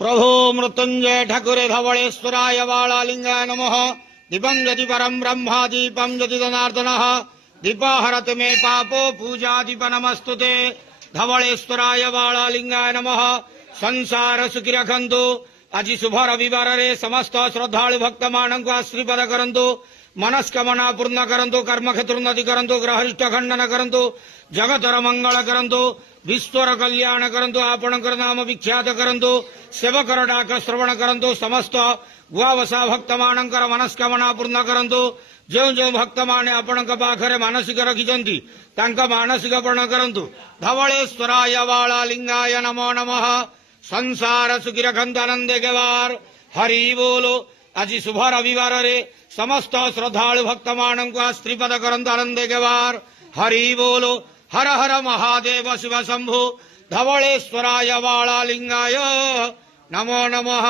प्रभो मृत्युंजय ठाकुरे धवलेश्वराय वालालिंगाय नमः। दीपं यदि परम ब्रह्मा दीपं यदि जनार्दनः दीपाहरत मे पापो पूजा दीप नमस्तुते। धवलेश्वराय वालालिंगाय नमः। संसार सुखी रखंतु। आज शुभ रविवार रे समस्त श्रद्धालु भक्त मानक आशीर्वाद करंतु। मनस्कामना पूर्ण करंतु। कर्म क्षेत्र उन्नति करंतु। ग्रहिष्ठ खंडन करंतु। जगतर मंगल करंतु। विश्वर कल्याण करंतु। आपणकर नाम विख्यात करंतु। सेवकर डाक श्रवण करंतु। समस्त गुआवसा भक्त मानकर मनस्कामना पूर्ण करंतु। जो जो भक्त माने आपणक पाखरे मानसिक रखिचंती तांका मानसिक पूर्ण करंतु। धवलेश्वराय वालालिंगाय नमो नमः। संसार सुखी रखंतु आनंदे केवार हरि बोलो। आज शुभ रविवार रे समस्त श्रद्धालु भक्त मानक आशीर्वाद करंतु आनंदे केवार हरि बोलो। हर हर महादेव शिव शंभु। धवलेश्वराय वालालिंगाय नमो नमः।